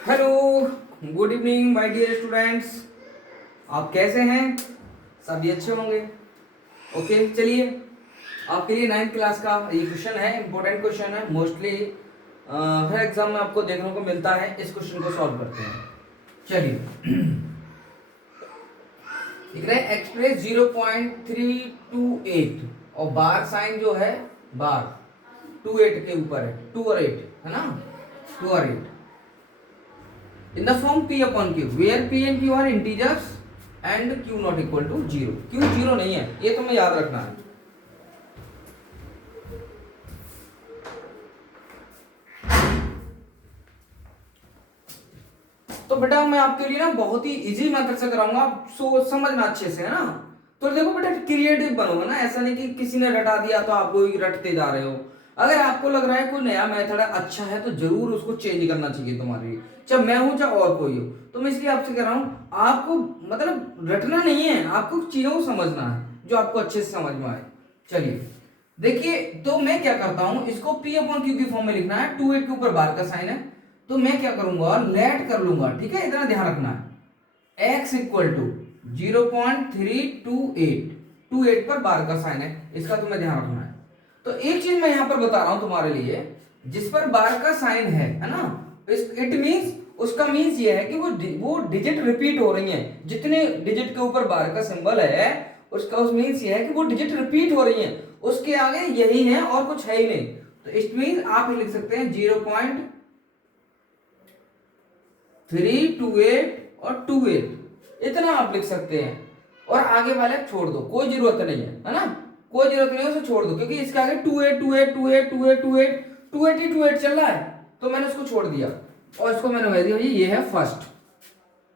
Hello, good evening my dear students. आप कैसे हैं? सभी अच्छे होंगे। ओके, चलिए आपके लिए 9th क्लास का ये क्वेश्चन है, इंपॉर्टेंट क्वेश्चन है। मोस्टली हर एग्जाम में आपको देखने को मिलता है। इस क्वेश्चन को सॉल्व करते हैं। चलिए लिख रहे हैं एक्सप्रेस 0.328 और बार साइन जो है बार 28 के ऊपर है, 2 और 8 है ना, 2 और 8 in the form p upon q where p and q are integers and q not equal to 0। q 0 नहीं है, ये तुम्हें याद रखना है। तो बेटा मैं आपके लिए ना बहुत ही इजी मेथड से कराऊंगा, आप समझना अच्छे से, है ना। तो देखो बेटा, क्रिएटिव बनोगे ना, ऐसा नहीं कि किसी ने रटा दिया तो आप वही रटते जा रहे हो। अगर आपको लग रहा है कोई नया मेथड अच्छा है तो जरूर उसको चेंज करना चाहिए तुम्हारे लिए, चाहे मैं हूं चाहे और कोई हो। तो मैं इसलिए आपसे कह रहा हूं, आपको मतलब रटना नहीं है, आपको चीजों को समझना है जो आपको अच्छे से समझ में आए। चलिए देखिए, तो मैं क्या करता हूं, इसको p अपॉन क्यू की फॉर्म में लिखना है। 2 8 के ऊपर बार का साइन है, तो मैं क्या करूंगा, लेट कर लूंगा। ठीक है, इतना ध्यान रखना है। x इक्वल टू 0.328, 28 पर बार का साइन है, इसका तुम्हें ध्यान रखना है। तो एक चीज मैं यहां पर बता रहा हूं तुम्हारे लिए, जिस पर बार का साइन है ना, इट मींस, उसका मींस ये है कि वो डिजिट रिपीट हो रही हैं। जितने डिजिट के ऊपर बार का सिंबल है उसका उस मींस ये है कि वो डिजिट रिपीट हो रही हैं, उसके आगे यही है और कुछ है ही नहीं। तो इट मींस आप लिख सकते हैं 0.328 और 28, इतना आप लिख सकते हैं। और आगे वाले छोड़ दो, कोई जरूरत नहीं है ना, कोई जरूरत नहीं है, उसे छोड़ दो, क्योंकि इसके आगे 28 28 28 28 28 28 ही 28 चल रहा है, तो मैंने उसको छोड़ दिया और इसको मैंने कह दिया ये है फर्स्ट।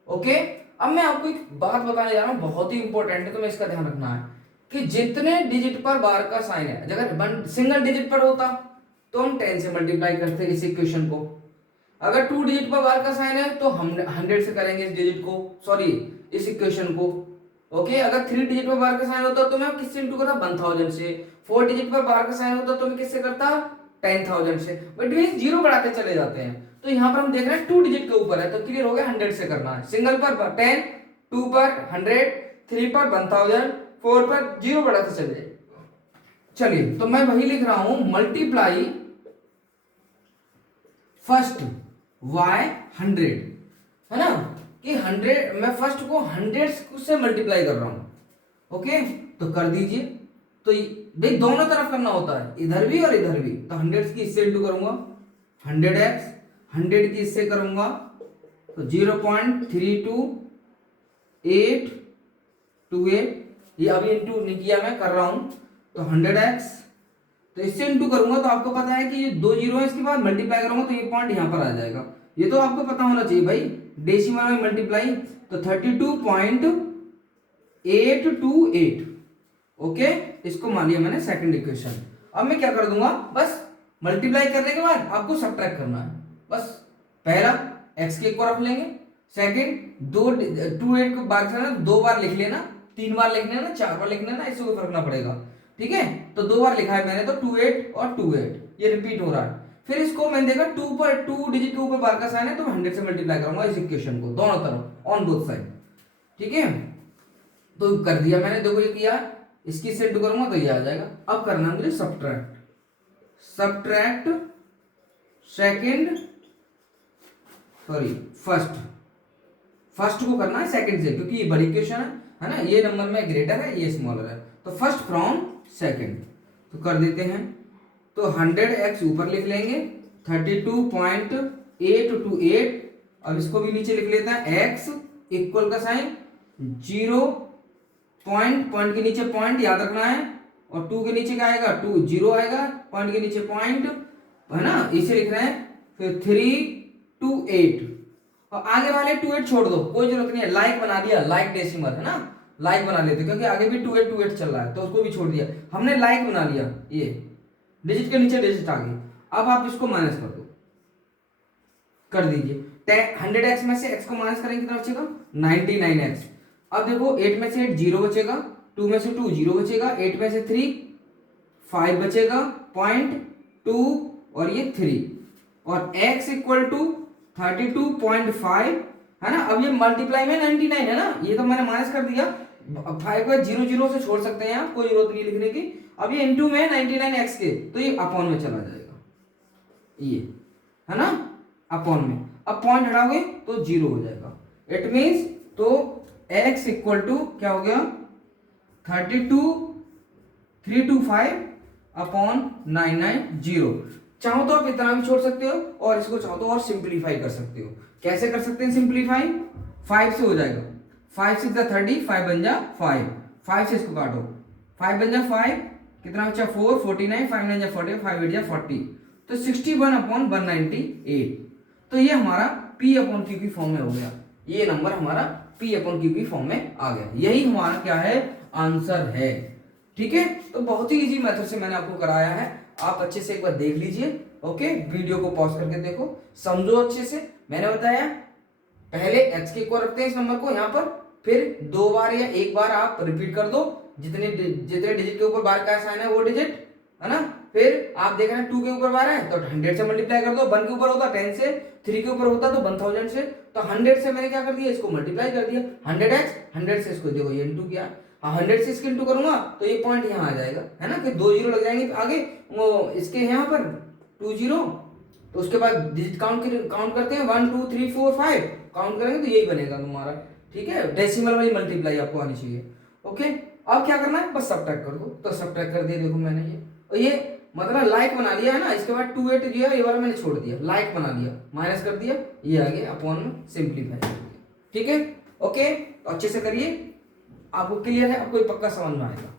ओके, अब मैं आपको एक बात बताने जा रहा हूं, बहुत ही इंपॉर्टेंट है, तुम्हें इसका ध्यान रखना है कि जितने डिजिट पर बार का साइन है, अगर सिंगल डिजिट पर होता तो हम 10 से मल्टीप्लाई करते इस इक्वेशन को। अगर 2 डिजिट पर बार का साइन है तो हम 100 से करेंगे इस डिजिट को, सॉरी इस इक्वेशन को। ओके, अगर 3 डिजिट पर बार का साइन होता तो मैं किससे इंटू करता, 1000 से। 4 डिजिट पर बार का साइन होता तो मैं किससे करता, 10,000 से। बट मीन जीरो बढ़ाते चले जाते हैं। तो यहां पर हम देख रहे हैं 2 डिजिट के ऊपर है, तो क्लियर हो गया, 100 से करना है। सिंगल पर 10, 2 पर 100, 3 पर 1000, 4 पर जीरो बढ़ाते चले। चलिए, तो मैं वही लिख रहा हूं, मल्टीप्लाई फर्स्ट y 100, है ना, कि 100, मैं फर्स्ट को 100 से मल्टीप्लाई कर रहा हूं। ओके, तो कर दीजिए। तो भाई दोनों तरफ करना होता है, इधर भी और इधर भी। तो 100 की इससे इंटू करूंगा 100x, 100 की इससे करूंगा तो 0.32828, ये अभी इंटू नहीं किया, मैं कर रहा हूं। तो 100x, तो इससे इंटू करूंगा तो आपको पता है कि ये 2 जीरो है, इसके बाद मल्टीप्लाई करूंगा तो ये पॉइंट यहां पर आ जाएगा। ये तो आपको पता होना चाहिए भाई, डेसिमल में मल्टीप्लाई, तो 32.828। ओके, इसको मान लिया मैंने सेकंड इक्वेशन। अब मैं क्या कर दूंगा, बस मल्टीप्लाई करने के बाद आपको सब्ट्रैक्ट करना है। बस पहला x के को रख लेंगे, सेकंड 2 8 को बार करना, 2 बार लिख लेना, 3 बार लिख लेना, 4 बार लिख लेना, इससे कोई फर्क ना पड़ेगा। ठीक है, तो 2 बार लिखा है मैंने, तो 28 और 28 ये रिपीट हो रहा है। फिर इसको मैंने देखा 2 डिजिट के ऊपर बार का साइन है, तो 100 से मल्टीप्लाई करूंगा इस इक्वेशन को दोनों तरफ, ऑन बोथ साइड। ठीक है, तो कर दिया मैंने, देखो ये किया, इसकी सेट करूंगा तो ये आ जाएगा। अब करना है मुझे subtract, subtract second, sorry first को करना है सेकंड से, क्योंकि ये बड़ी इक्वेशन है ना, ये नंबर में ग्रेटर है, ये स्मॉलर है, तो फर्स्ट फ्रॉम सेकंड। तो कर देते हैं, तो 100x ऊपर लिख लेंगे, 32.828, अब इसको भी नीचे लिख लेते हैं, x इक्वल का साइन, 0 पॉइंट के नीचे पॉइंट याद रखना है, और 2 के नीचे क्या आएगा, 2 जीरो आएगा, पॉइंट के नीचे पॉइंट, है ना, इसे लिख रहे हैं। फिर 328, और आगे वाले 28 छोड़ दो, कोई जरूरत नहीं है, लाइक बना दिया, लाइक डेसिमल है ना, लाइक बना लेते, क्योंकि आगे भी 28 28 चल रहा है, तो उसको भी छोड़ दिया हमने, लाइक बना लिया, ये डिजिट के नीचे डिजिट आ गई। अब आप इसको माइनस कर दो, कर दीजिए। 100x में से x को माइनस करेंगे कितना बचेगा, 99x। अब देखो 8 में से 8 जीरो बचेगा, 2 में से 2 जीरो बचेगा, 8 में से 3 5 बचेगा, 0.2 और ये 3, और x इक्वल टू 32.5 है ना। अब ये मल्टीप्लाई में 99 है ना, ये तो मैंने माइनस कर दिया। 5 को 0 0 से छोड़ सकते हैं आप, कोई जरूरत नहीं लिखने की। अब ये इनटू में 99x के, तो ये अपॉन में चला जाएगा, ये है ना, अपॉन में। अब पॉइंट हटाओगे तो 0 हो जाएगा। इट मींस तो x इक्वल टू क्या हो गया, 32325 अपॉन 990। चाहो तो आप इतना भी छोड़ सकते हो, और इसको चाहो तो और सिंप्लीफाई कर सकते हो। कैसे कर सकते हैं सिंप्लीफाई, 5 से हो जाएगा, 5 6 30, 5 बन जा 5, 5 से इसको काटो, 5 बन जा 5, कितना बचा 4, 49, 5 9 जा 40, 5 8 जा 40, तो 61 अपॉन 198। तो ये हमारा P अपॉन Q की फॉर्म में हो गया, ये नंबर हमारा P अपॉन Q की फॉर्म में आ गया। यही हमारा क्या है, आंसर है। ठीक है, तो बहुत ही इजी मेथड से मैंने आपको कराया है, आप अच्छे से एक बार देख लीजिए। ओके, वीडियो को पॉज करके देखो, समझो अच्छे से। मैंने बताया पहले x के इक्वल रखते हैं इस नंबर को यहाँ पर, फिर 2 बार या 1 बार आप रिपीट कर दो, जितने डिजिट के ऊपर बार का साइन है वो डिजिट, है ना। फिर आप देख रहे हैं 2 के ऊपर बार है तो 100 से मल्टीप्लाई कर दो, 1 के ऊपर होता 10 से, 3 के ऊपर होता तो 1000 से, तो 100 से मैंने क्या कर दिया, इसको मल्टीप्लाई कर दिया। 100x, 100 से इसको देखो ये इंटू किया, 100 से इसके इंटू करूंगा तो ये पॉइंट यहाँ आ जाएगा, है ना, कि 2 जीरो लग जाएंगे आगे वो इसके यहाँ पर 2 जीरो, तो उसके बाद डिजिट काउंट करते हैं 1 2 3 4 5 काउंट करेंगे तो यही बनेगा तुम्हारा। ठीक है, डेसिमल वाली मल्टीप्लाई आपको आनी चाहिए। ओके, अब क्या करना है, बस सबट्रैक्ट कर दो, तो सबट्रैक्ट कर दिया, देखो मैंने ये, और ये मतलब लाइक बना लिया है ना। इसके बाद 28 जो है ये वाला मैंने छोड़ दिया, लाइक बना लिया, माइनस कर दिया, ये आ गया अपॉन में सिंप्लीफाई कर दिया। ठीक है, ओके, तो अच्छे से करिए, आपको क्लियर है, आपको पक्का समझ में आएगा।